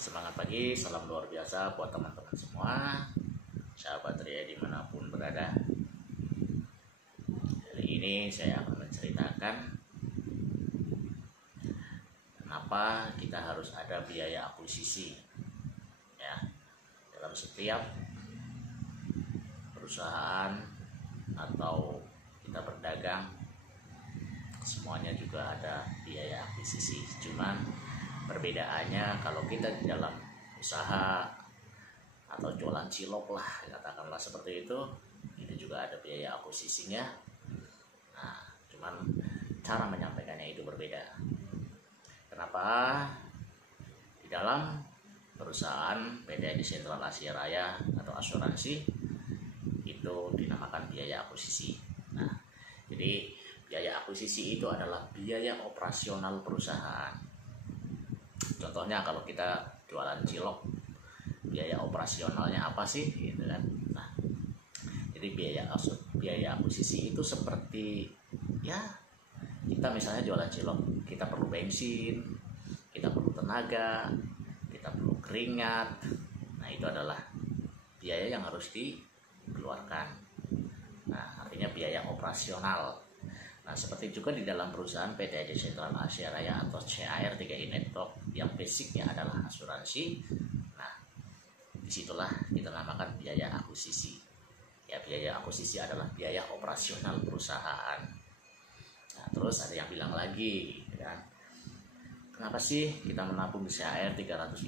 Semangat pagi, salam luar biasa buat teman-teman semua, sahabat Ria dimanapun berada. Hari ini saya akan menceritakan kenapa kita harus ada biaya akuisisi ya dalam setiap perusahaan atau kita berdagang. Semuanya juga ada biaya akuisisi, cuman perbedaannya kalau kita di dalam usaha atau jualan cilok lah, katakanlah seperti itu juga ada biaya akuisisinya. Nah, cuman cara menyampaikannya itu berbeda. Kenapa? Di dalam perusahaan PT Sentral Asia Raya atau asuransi itu dinamakan biaya akuisisi. Nah, jadi biaya akuisisi itu adalah biaya operasional perusahaan. Contohnya kalau kita jualan cilok, biaya operasionalnya apa sih, gitu kan? Nah, jadi biaya akuisisi itu seperti ya kita misalnya jualan cilok, kita perlu bensin, kita perlu tenaga, kita perlu keringat. Nah, itu adalah biaya yang harus dikeluarkan. Nah, artinya biaya operasional. Nah, seperti juga di dalam perusahaan PT Sentral Asia Raya atau CAR 3i Network yang basicnya adalah asuransi. Nah, disitulah kita namakan biaya akuisisi. Ya, biaya akuisisi adalah biaya operasional perusahaan. Nah, terus ada yang bilang lagi, kan? Kenapa sih kita menabung di CAR 350.000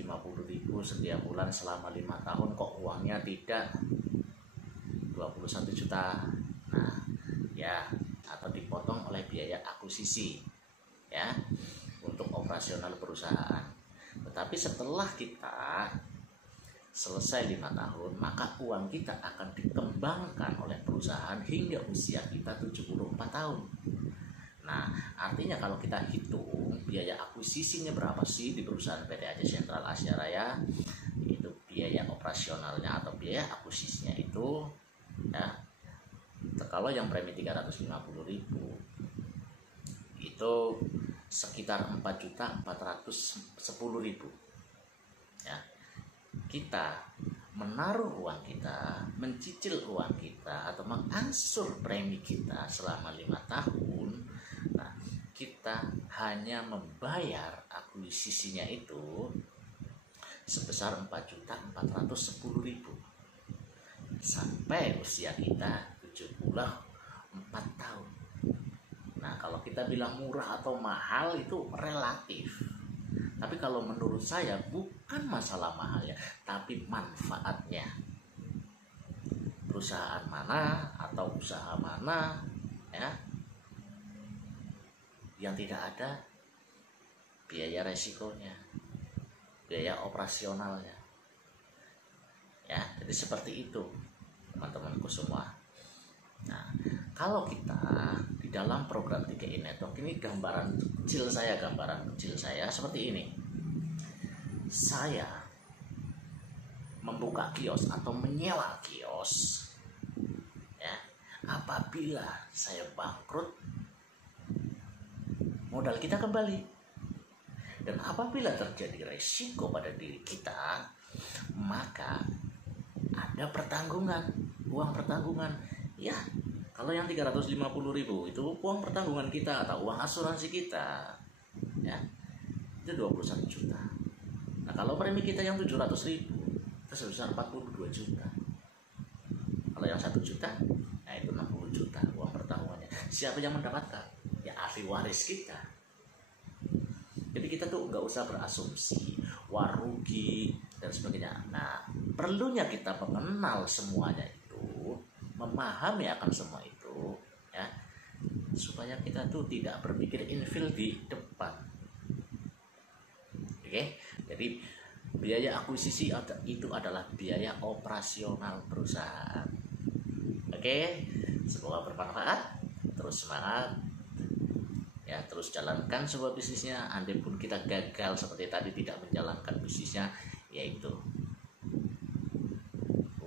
setiap bulan selama 5 tahun kok uangnya tidak 21 juta? Nah, ya, atau dipotong oleh biaya akuisisi ya untuk operasional perusahaan. Tetapi setelah kita selesai 5 tahun, maka uang kita akan dikembangkan oleh perusahaan hingga usia kita 74 tahun. Nah, artinya kalau kita hitung biaya akuisisinya berapa sih di perusahaan PT Aceh Sentral Asia Raya, itu biaya operasionalnya atau biaya akuisisinya itu ya, kalau yang premi 350.000 itu sekitar 4.410.000 ya. Kita menaruh uang kita, mencicil uang kita atau mengangsur premi kita selama 5 tahun. Nah, kita hanya membayar akuisisinya itu sebesar 4.410.000 sampai usia kita 74 tahun. Nah, kalau kita bilang murah atau mahal itu relatif. Tapi kalau menurut saya bukan masalah mahalnya, tapi manfaatnya. Perusahaan mana atau usaha mana ya yang tidak ada biaya resikonya, biaya operasionalnya. Ya, jadi seperti itu teman-temanku semua. Nah, kalau kita di dalam program 3i Network ini gambaran kecil saya seperti ini. Saya membuka kios atau menyewa kios ya. Apabila saya bangkrut, modal kita kembali. Dan apabila terjadi resiko pada diri kita, maka ada pertanggungan, uang pertanggungan. Ya, kalau yang 350.000 itu uang pertanggungan kita atau uang asuransi kita ya, itu 21 juta. Nah, kalau premi kita yang 700.000 itu sebesar 42 juta. Kalau yang 1 juta, nah itu 60 juta uang pertanggungannya. Siapa yang mendapatkan? Ya, ahli waris kita. Jadi kita tuh nggak usah berasumsi wah rugi dan sebagainya. Nah, perlunya kita mengenal semuanya itu, memahami akan semua itu ya, supaya kita tuh tidak berpikir infil di depan. Oke, jadi biaya akuisisi itu adalah biaya operasional perusahaan. Oke, semoga bermanfaat. Terus semangat ya, terus jalankan sebuah bisnisnya. Andai pun kita gagal seperti tadi tidak menjalankan bisnisnya, yaitu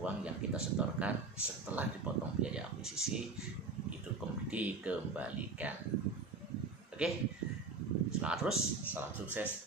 uang yang kita setorkan setelah dipotong biaya akuisisi itu dikembalikan. Oke, semangat terus, salam sukses.